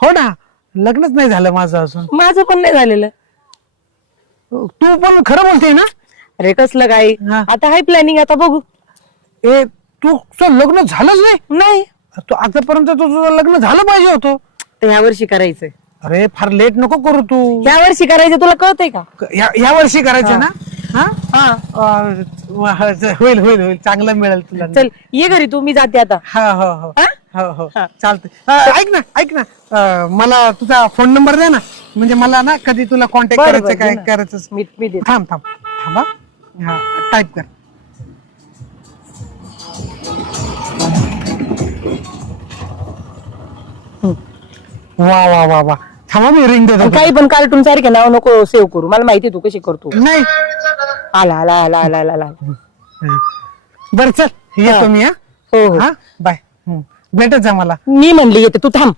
हो ना, लग्नच नाही झालं माझं अजून. माझं पण नाही झालेलं. तू पण खरं बोलते ना? अरे कसलं काय, हा. आता हाय प्लॅनिंग, आता बघू. ए तुझं लग्न झालंच नाही? नाही तू आतापर्यंत तुझं लग्न झालं पाहिजे होतं. तर ह्या वर्षी करायचंय. अरे फार लेट नको करू तू. ह्या वर्षी करायचं, तुला कळतंय का? या वर्षी करायचं ना? हा हा होईल होईल होईल, चांगलं मिळेल तुला. चल ये घरी तू, मी जाते आता. हा हो हो हा? हो हो चालतंय. ऐक ना मला तुझा फोन नंबर द्या ना, म्हणजे मला ना कधी तुला कॉन्टॅक्ट बरं, करायचं बरं, काय दे ना. करायचं. मी देते. थांब थांब थांबा, हा टाईप कर. वा वा वा वा, थांबा मी रिंग देतो. काही पण कार्टून सारखे नाव नको सेव्ह करू, मला माहिती तू कशी करतो. नाही आला आला आला आला आला आला. बर चल येतो मी. हो हो हा बाय. भेटत जा मला. मी म्हणली येते, तू थांब.